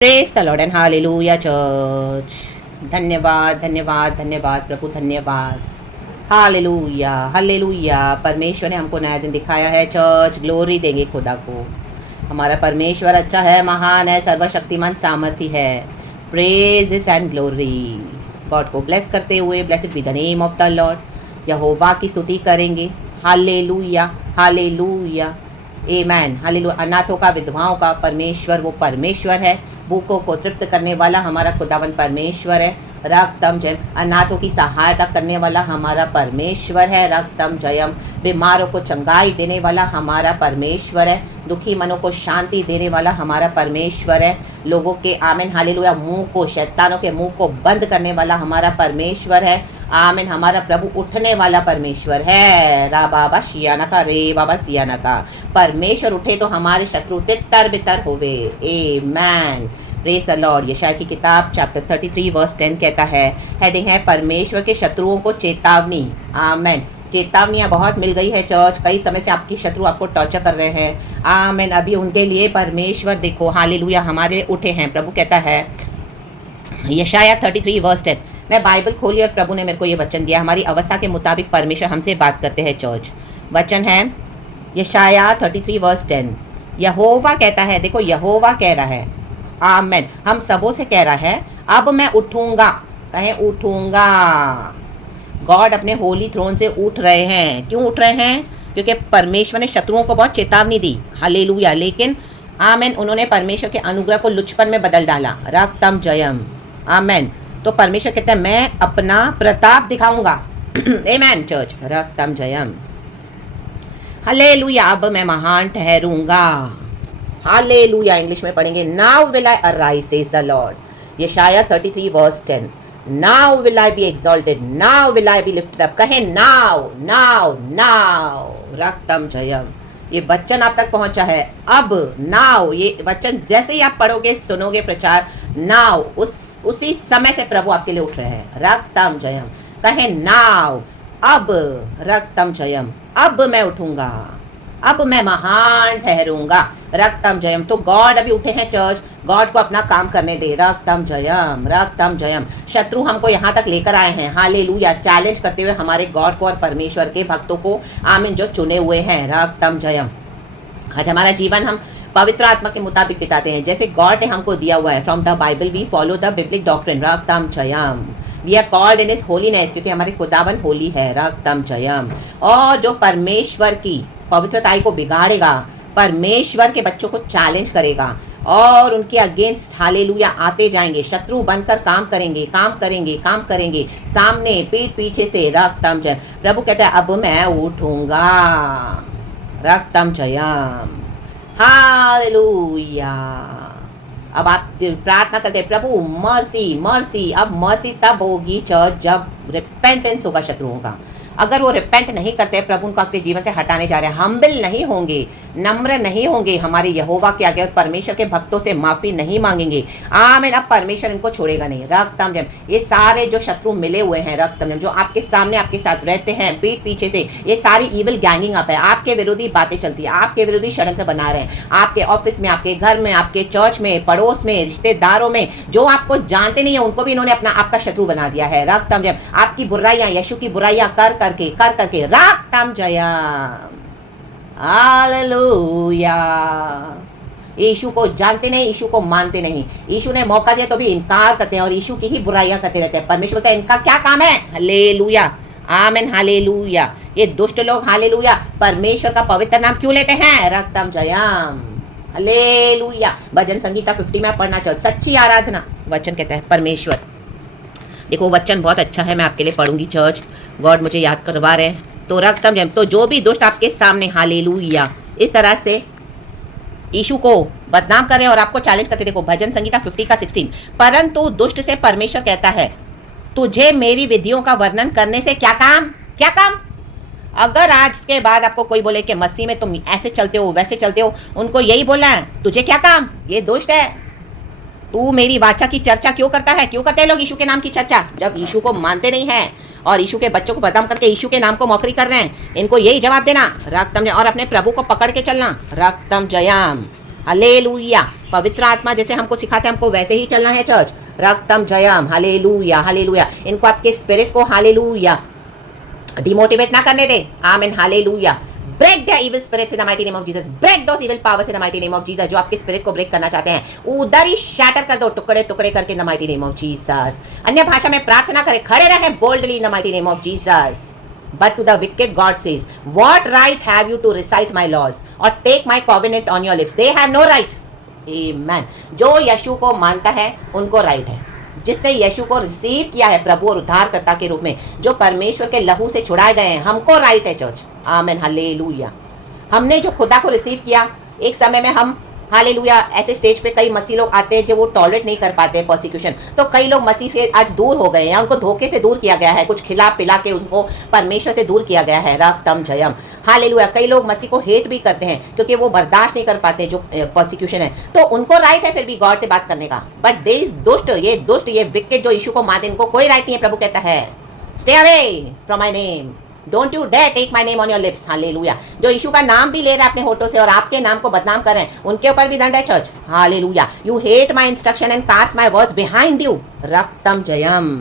Praise the Lord and hallelujah church. धन्यवाद धन्यवाद धन्यवाद प्रभु, धन्यवाद। Hallelujah hallelujah. परमेश्वर ने हमको नया दिन दिखाया है चर्च, ग्लोरी देंगे खुदा को। हमारा परमेश्वर अच्छा है, महान है, सर्वशक्तिमान, सामर्थी है। Praise is and glory. God को ब्लेस करते हुए blessed be the name of the Lord, यहोवा की स्तुति करेंगे। Hallelujah hallelujah amen hallelujah. अनाथों का, विधवाओं का परमेश्वर वो परमेश्वर है। भूखों को तृप्त करने वाला हमारा खुदावन परमेश्वर है। रक्तम जयम। अनाथों की सहायता करने वाला हमारा परमेश्वर है। रक्तम जयम। बीमारों को चंगाई देने वाला हमारा परमेश्वर है। दुखी मनों को शांति देने वाला हमारा परमेश्वर है। लोगों के आमीन हालेलुया मुंह को, शैतानों के मुंह को बंद करने वाला हमारा परमेश्वर है। आमीन। हमारा प्रभु उठने वाला परमेश्वर है। रा बाबा सियाना का, रे बाबा सियाना का। परमेश्वर उठे तो हमारे शत्रु तितर बितर होवे। आमेन। Praise the Lord. यशाया की किताब चैप्टर 33 वर्स 10 कहता है, हेडिंग है परमेश्वर के शत्रुओं को चेतावनी। आमेन। चेतावनियाँ बहुत मिल गई है चर्च। कई समय से आपकी शत्रु आपको टॉर्चर कर रहे हैं। आमेन। अभी उनके लिए परमेश्वर देखो हालेलुया हमारे उठे हैं। प्रभु कहता है यशाया 33 वर्स 10। मैं बाइबल खोली और प्रभु ने मेरे को ये वचन दिया। हमारी अवस्था के मुताबिक परमेश्वर हमसे बात करते हैं चर्च। वचन है यशाया 33 वर्स 10। यहोवा कहता है, देखो यहोवा कह रहा है, आमेन, हम सबों से कह रहा है, अब मैं उठूंगा। कहें उठूंगा। गॉड अपने होली थ्रोन से उठ रहे हैं। क्यों उठ रहे हैं? क्योंकि परमेश्वर ने शत्रुओं को बहुत चेतावनी दी। हालेलुया। लेकिन आमेन, उन्होंने परमेश्वर के अनुग्रह को लुचपन में बदल डाला। रक्तम जयम। आमेन। तो परमेश्वर कहते हैं मैं अपना प्रताप दिखाऊंगा। Amen church. रक्तम जयम। हालेलुया। अब मैं महान ठहरूंगा। हालेलुया। इंग्लिश में पढ़ेंगे, now will I arise says the Lord. यशाया 33 verse 10। Now will I be exalted, now will I be lifted up. कहे नाउ नाउ नाउ। रक्तम जयम। ये वचन आप तक पहुंचा है। अब नाउ, ये वचन जैसे ही आप पढ़ोगे, सुनोगे प्रचार, नाउ उसी समय से प्रभु आपके लिए उठ रहे हैं। रक्तम जयम। कहे नाउ, अब। रक्तम जयम। अब मैं उठूंगा, अब मैं महान ठहरूंगा। रक्तम जयम। तो गॉड अभी उठे हैं चर्च। गॉड को अपना काम करने दे। रक्तम जयम। रक्तम जयम। शत्रु हमको यहाँ तक लेकर आए हैं हालेलुया, चैलेंज करते हुए हमारे गॉड को और परमेश्वर के भक्तों को, आमीन, जो चुने हुए हैं। रक्तम जयम। आज हमारा जीवन हम पवित्र आत्मा के मुताबिक बिताते हैं, जैसे गॉड ने हमको दिया हुआ है। From the Bible we follow the biblic doctrine. रक्तम जयम। We are called in his holiness, क्योंकि हमारे खुदावन होली है। रक्तम जयम। और जो परमेश्वर की पवित्रता को बिगाड़ेगा, परमेश्वर के बच्चों को चैलेंज करेगा और उनके अगेंस्ट हालेलुया आते जाएंगे। शत्रु बनकर काम करेंगे, काम करेंगे, काम करेंगे, सामने पीठ पीछे से। रक्तम जयम। प्रभु कहते हैं अब मैं उठूंगा। रक्तम जयम। हालेलुया। अब आप प्रार्थना करते हैं, प्रभु मर्सी मर्सी। अब मर्सी तब होगी चर्च जब रिपेंटेंस होगा शत्रुओं का। अगर वो रिपेंट नहीं करते, प्रभु उनको आपके जीवन से हटाने जा रहे हैं, हम्बल नहीं होंगे, नम्र नहीं होंगे हमारे यहोवा के आगे और परमेश्वर के भक्तों से माफ़ी नहीं मांगेंगे, आमीन, अब परमेश्वर इनको छोड़ेगा नहीं। रक्तम जयम। ये सारे जो शत्रु मिले हुए हैं, रक्तम जयम, जो आपके सामने आपके साथ रहते हैं पीठ पीछे से, ये सारी इविल गैंगिंग अप है। आपके विरोधी बातें चलती है, आपके विरोधी षड्यंत्र बना रहे हैं, आपके ऑफिस में, आपके घर में, आपके चर्च में, पड़ोस में, रिश्तेदारों में, जो आपको जानते नहीं है उनको भी इन्होंने अपना आपका शत्रु बना दिया है। रक्तम जयम। आपकी बुराइयां, यीशु की बुराइयां कर करके रक्तम जयम। हालेलुया। यीशु को जानते नहीं, यीशु को मानते नहीं, यीशु ने मौका दिया तो भी इनकार करते हैं और यीशु की ही बुराइयां करते रहते हैं। परमेश्वर बोलता है इनका क्या काम है? हालेलुया। आमीन हालेलुया। ये दुष्ट लोग हालेलुया परमेश्वर का पवित्र नाम क्यों लेते हैं? रक्तम जयम। हालेलुया। भजन संगीता 50 में पढ़ना चाहिए। सच्ची आराधना, वचन कहता है परमेश्वर। देखो वचन बहुत अच्छा है, मैं आपके लिए पढ़ूंगी चर्च। गॉड मुझे याद करवा रहे हैं। तो रक्तम जयम। तो जो भी दुष्ट आपके सामने हालेलुया इस तरह से यीशु को बदनाम कर रहे हैं और आपको चैलेंज करते, देखो भजन संगीता 50 का 16। परंतु दुष्ट से परमेश्वर कहता है, तुझे मेरी विधियों का वर्णन करने से क्या काम? क्या काम? अगर आज के बाद आपको कोई बोले कि मसीह में तुम ऐसे चलते हो, वैसे चलते हो, उनको यही बोलना है, तुझे क्या काम? ये दुष्ट है। तू मेरी वाचा की चर्चा क्यों करता है? क्यों करते हैं लोग यीशु के नाम की चर्चा? जब यीशु को मानते नहीं है और यीशु के बच्चों को बदनाम करके यीशु के नाम को मौकरी कर रहे हैं, इनको यही जवाब देना, रक्तम जयम, और अपने प्रभु को पकड़ के चलना। रक्तम जयम। हालेलुया। पवित्र आत्मा जैसे हमको सिखाते हैं हमको वैसे ही चलना है चर्च। रक्तम जयम, हालेलुया हालेलुया। इनको आपके स्पिरिट को हालेलुया डिमोटिवेट ना करने दे। आमीन hallelujah. Break the evil spirits in the mighty name of Jesus. Break those evil powers in the mighty name of Jesus. जो आपके स्पिरिट को ब्रेक करना चाहते हैं उधर ही शैटर कर दो, टुकड़े टुकड़े करके इन the mighty name of Jesus. अन्य भाषा में प्रार्थना करें, खड़े रहें boldly in the mighty name of Jesus. But to the wicked God says, what right have you to recite my laws or take my covenant on your lips? They have no right. Amen. जो यीशु को मानता है उनको right है। जिसने यीशु को receive किया है प्रभु और उद्धारकर्ता के रूप में, जो परमेश्वर के लहू से छुड़ाए गए हैं, हमको राइट है चर्च। आमीन हालेलुया। हमने जो खुदा को रिसीव किया, एक समय में हम हालेलुया ऐसे स्टेज पे कई मसीह लोग आते हैं जो वो टॉलरेट नहीं कर पाते हैं परसिक्यूशन। तो कई लोग मसीह से आज दूर हो गए हैं, उनको धोखे से दूर किया गया है, कुछ खिला पिला के उनको परमेश्वर से दूर किया गया है। रक्तम जयम हालेलुया। कई लोग मसीह को हेट भी करते हैं क्योंकि वो बर्दाश्त नहीं कर पाते जो परसिक्यूशन है। तो उनको राइट है फिर भी गॉड से बात करने का। बट दे दुष्ट, ये विकेट जो यीशु को मानते, इनको कोई राइट नहीं है। प्रभु कहता है stay away from my name, don't you dare take my name on your lips. Hallelujah. जो यीशु का नाम भी ले रहे हैं अपने होठों से और आपके नाम को बदनाम कर रहे हैं, उनके ऊपर भी दंड है church. Hallelujah. You hate my instruction and cast my words behind you. रक्तम जयम।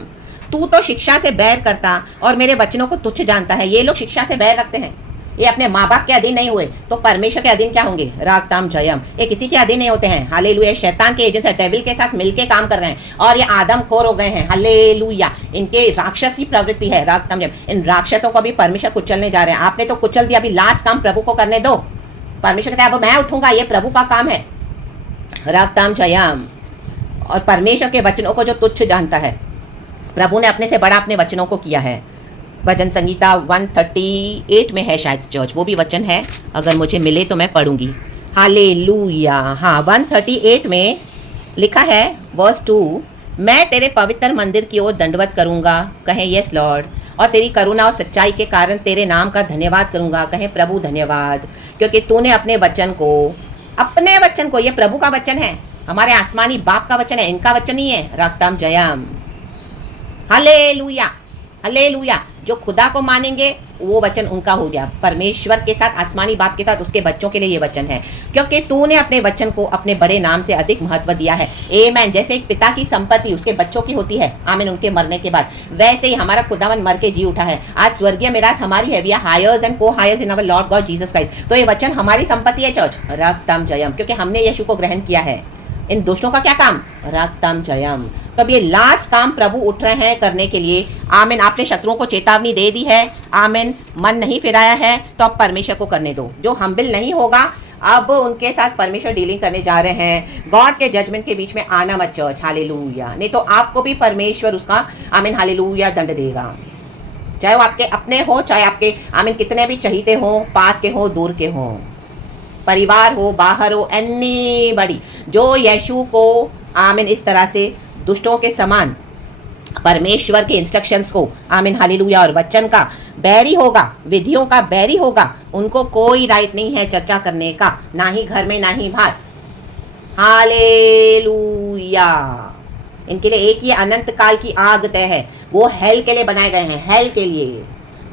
तू तो शिक्षा से बैर करता और मेरे वचनों को तुच्छ जानता है। ये लोग शिक्षा से बैर रखते हैं, ये अपने माँ बाप के अधीन नहीं हुए तो परमेश्वर के अधीन क्या होंगे। रागताम जयम। ये किसी के अधीन नहीं होते हैं। हालेलुया। शैतान के एजेंट है, डेविल के साथ मिलके काम कर रहे हैं और ये आदम खोर हो गए हैं। हालेलुया। इनके राक्षसी प्रवृत्ति है। रागताम जयम। इन राक्षसों को भी परमेश्वर कुचलने जा रहे हैं। आपने तो कुचल दिया, अभी लास्ट काम प्रभु को करने दो। परमेश्वर कहते हैं अब मैं उठूंगा, ये प्रभु का काम है। रागताम जयम। और परमेश्वर के वचनों को जो तुच्छ जानता है, प्रभु ने अपने से बड़ा अपने वचनों को किया है। भजन संगीता 138 में है शायद चर्च, वो भी वचन है, अगर मुझे मिले तो मैं पढ़ूंगी। हालेलुया। हाँ 138 में लिखा है वर्स 2, मैं तेरे पवित्र मंदिर की ओर दंडवत करूंगा, कहें यस लॉर्ड, और तेरी करुणा और सच्चाई के कारण तेरे नाम का धन्यवाद करूंगा, कहें प्रभु धन्यवाद, क्योंकि तूने अपने वचन को, ये प्रभु का वचन है, हमारे आसमानी बाप का वचन है, इनका वचन ही है। रक्तम जयम। Hallelujah hallelujah. जो खुदा को मानेंगे वो वचन उनका हो गया। परमेश्वर के साथ, आसमानी बाप के साथ उसके बच्चों के लिए ये वचन है, क्योंकि तूने अपने वचन को अपने बड़े नाम से अधिक महत्व दिया है। आमीन। जैसे एक पिता की संपत्ति उसके बच्चों की होती है, आमीन, उनके मरने के बाद, वैसे ही हमारा खुदावन मर के जी उठा है। आज स्वर्गीय मिरास हमारी है। वी आर हायर्स एंड को हायर्स इन अवर लॉर्ड गॉड जीसस क्राइस्ट। तो ये वचन हमारी संपत्ति है चर्च। रक्तम जयम। क्योंकि हमने यीशु को ग्रहण किया है। इन दुष्टों का क्या काम। रक्तम जयम। तो अब ये लास्ट काम प्रभु उठ रहे हैं करने के लिए। आमीन। आपने शत्रुओं को चेतावनी दे दी है। आमीन। मन नहीं फिराया है तो अब परमेश्वर को करने दो। जो हम्बिल नहीं होगा अब उनके साथ परमेश्वर डीलिंग करने जा रहे हैं। गॉड के जजमेंट के बीच में आना मत चर्च। हालेलुया। नहीं तो आपको भी परमेश्वर उसका आमीन हालेलुया दंड देगा। चाहे वो आपके अपने हो, चाहे आपके आमीन कितने भी चहीते हो, पास के हो, दूर के हो, परिवार हो, बाहर हो, एनीबॉडी जो यीशु को आमीन इस तरह से दुष्टों के समान परमेश्वर के इंस्ट्रक्शंस को आमीन हालेलुया और वचन का बैरी होगा, विधियों का बैरी होगा, उनको कोई राइट नहीं है चर्चा करने का, ना ही घर में ना ही बाहर। हालेलुया। इनके लिए एक ही अनंत काल की आग तय है। वो हेल के लिए बनाए गए हैं, हेल के लिए,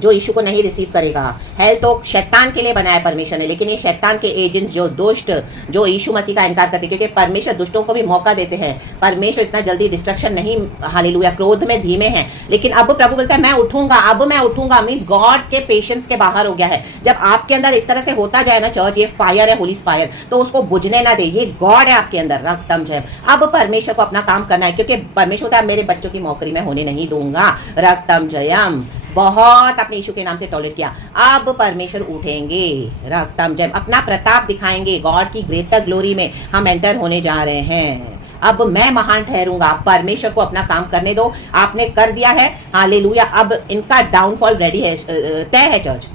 जो यीशु को नहीं रिसीव करेगा। हेल तो शैतान के लिए बनाया परमेश्वर ने, लेकिन ये शैतान के एजेंट्स जो दुष्ट, जो यीशु मसीह का इनकार करते हैं, क्योंकि परमेश्वर दुष्टों को भी मौका देते हैं। परमेश्वर इतना जल्दी डिस्ट्रक्शन नहीं, हालेलुया, क्रोध में धीमे हैं। लेकिन अब प्रभु बोलता है मैं उठूंगा, अब मैं उठूंगा। मीन्स गॉड के पेशेंस के बाहर हो गया है। जब आपके अंदर इस तरह से होता जाए ना चर्च, ये फायर है, होली फायर, तो उसको बुझने ना दे। ये गॉड है आपके अंदर। रक्तम जय। अब परमेश्वर को अपना काम करना है, क्योंकि परमेश्वर होता है मेरे बच्चों की मौकरी में होने नहीं दूंगा। रक्तम जयम। बहुत अपने यीशु के नाम से टॉलरेट किया, अब परमेश्वर उठेंगे। रक्तम जय। अपना प्रताप दिखाएंगे। गॉड की ग्रेटर ग्लोरी में हम एंटर होने जा रहे हैं। अब मैं महान ठहरूंगा। परमेश्वर को अपना काम करने दो। आपने कर दिया है, हालेलुया। अब इनका डाउनफॉल रेडी है, तय है चर्च।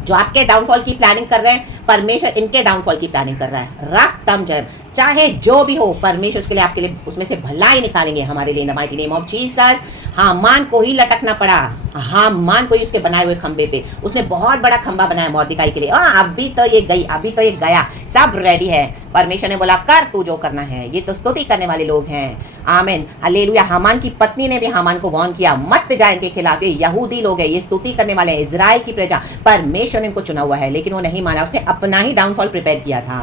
जो आपके डाउनफॉल की प्लानिंग कर रहे हैं, परमेश्वर इनके डाउनफॉल की प्लानिंग कर रहा है। रक्तम जय। चाहे जो भी हो, परमेश्वर उसके लिए, आपके लिए उसमें से भलाई निकालेंगे हमारे लिए, इन the mighty name of Jesus. Haman को ही लटकना पड़ा, हामान को ही उसके बनाए हुए खंबे पे, उसने बहुत बड़ा खंबा बनाया मोर्देकाई के लिए। अभी तो ये गई, अभी तो ये गया, सब रेडी है। परमेश्वर ने बोला कर तू जो करना है। ये तो स्तुति करने वाले लोग हैं। आमीन हालेलुया। हामान की पत्नी ने भी हामान को वार्न किया, मत जा इनके खिलाफ, ये यहूदी लोग हैं, ये स्तुति करने वाले हैं, इजराइल की प्रजा, परमेश्वर ने इनको चुना हुआ है। लेकिन वो नहीं माना, उसने अपना ही डाउनफॉल प्रिपेयर किया था।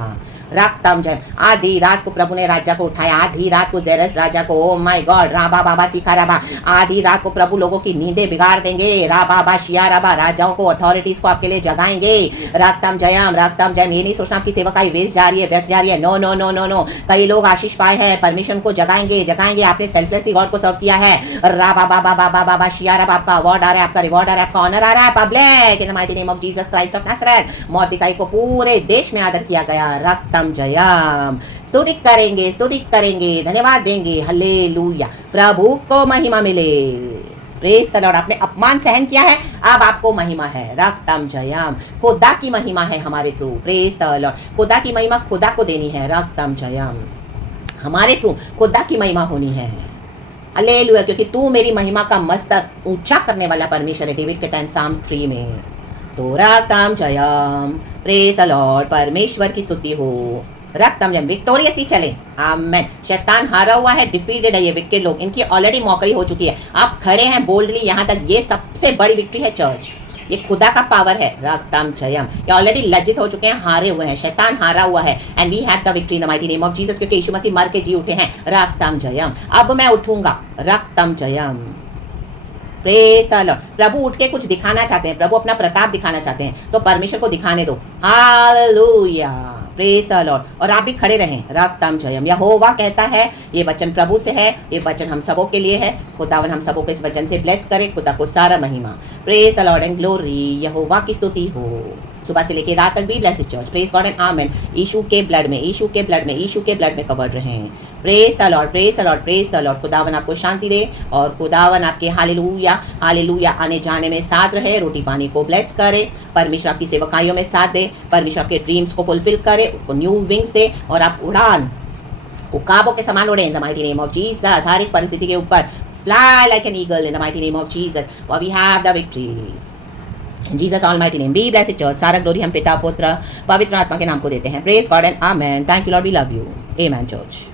रक्तम जय। आधी रात को प्रभु ने राजा को उठाया, आधी रात को जेरस राजा को, ओ माय गॉड, राबा बाबा सिखा राबा, आधी रात को प्रभु लोगों की नींदें बिगाड़ देंगे, राबा बा शिया राबा, राजाओं को अथॉरिटीज को आपके लिए जगाएंगे। रक्तम जयम, रक्तम जयम। ये नहीं सोचना आपकी सेवकाई वेस्ट जा रही है, व्यर्थ जा रही है, no no no no no. कई लोग आशीष पाए हैं, परमिशन को जगाएंगे जगाएंगे। आपने सेल्फलेसली गॉड को सर्व किया है, राबा बाबा बाबा बाबा शिया राबा, आपका अवार्ड आ रहा है, आपका रिवॉर्ड आ रहा है, आपका ऑनर आ रहा है, public in the mighty name of Jesus Christ of नासरत। मौतिकाई को पूरे देश में आदर किया गया। रक्तम जयम। स्तुति करेंगे, धन्यवाद देंगे, हालेलुया। प्रभु को महिमा मिले। Praise the Lord. आपने अपमान सहन किया है, अब आपको महिमा है। रक्तम जयम। खुदा की महिमा है हमारे थ्रू। Praise the Lord. खुदा की महिमा खुदा को देनी है। रक्तम जयम। हमारे थ्रू खुदा की महिमा होनी है। हालेलुया, क्योंकि तू मेरी महिमा का मस्तक ऊंचा करने वाला परमेश्वर है। डेविड कहता है साम्स 3 में। तो रक्तम जयम। Praise the Lord. परमेश्वर की स्तुति हो। रक्तम जयम। विक्टोरियसली चले। आमेन। शैतान हारा हुआ है, डिफीटेड है ये विकेट लोग, इनकी ऑलरेडी मौकरी हो चुकी है। आप खड़े हैं बोल्डली यहाँ तक, ये सबसे बड़ी विक्ट्री है चर्च। ये खुदा का पावर है। रक्तम जयम। ये ऑलरेडी लज्जित हो चुके हैं, हारे हुए हैं, शैतान हारा हुआ है, and we have the victory in the mighty name of Jesus, क्योंकि यीशु मसीह मर के जी उठे हैं। रक्तम जयम। अब मैं उठूंगा। रक्तम जयम। Praise the Lord. प्रभु उठ के कुछ दिखाना चाहते हैं, प्रभु अपना प्रताप दिखाना चाहते हैं, तो परमेश्वर को दिखाने दो। हालेलुया। Praise the Lord. और आप भी खड़े रहें। रक्तम जयम। यहोवा कहता है, ये वचन प्रभु से है, ये वचन हम सबों के लिए है। खुदावन हम सबों को इस वचन से ब्लेस करे। खुदा को सारा महिमा। Praise the Lord and glory. यहोवा की स्तुति हो सुबह से लेकर रात तक भी। Bless church. Praise God and amen. यीशु के ब्लड में, यीशु के ब्लड में, यीशु के ब्लड में कवर्ड रहें। Praise the Lord, praise the Lord, praise the Lord. खुदावन आपको शांति दे और खुदावन आपके हालेलुया हालेलुया आने जाने में साथ रहे। रोटी पानी को ब्लेस करे। परमेश्वर आपकी सेवकाइयों में साथ दे। परमेश्वर आपके ड्रीम्स को फुलफिल करे, उनको न्यू विंग्स दे और आप उड़ान उकाबों के समान उड़े in the mighty name of Jesus. हर एक परिस्थिति के ऊपर fly like an eagle in the mighty name of Jesus, for we have the victory. Jesus almighty name. Be blessed church. सारा ग्लोरी हम पिता पुत्र पवित्र आत्मा के नाम को देते हैं। Praise God and amen. Thank you Lord, we love you. Amen church.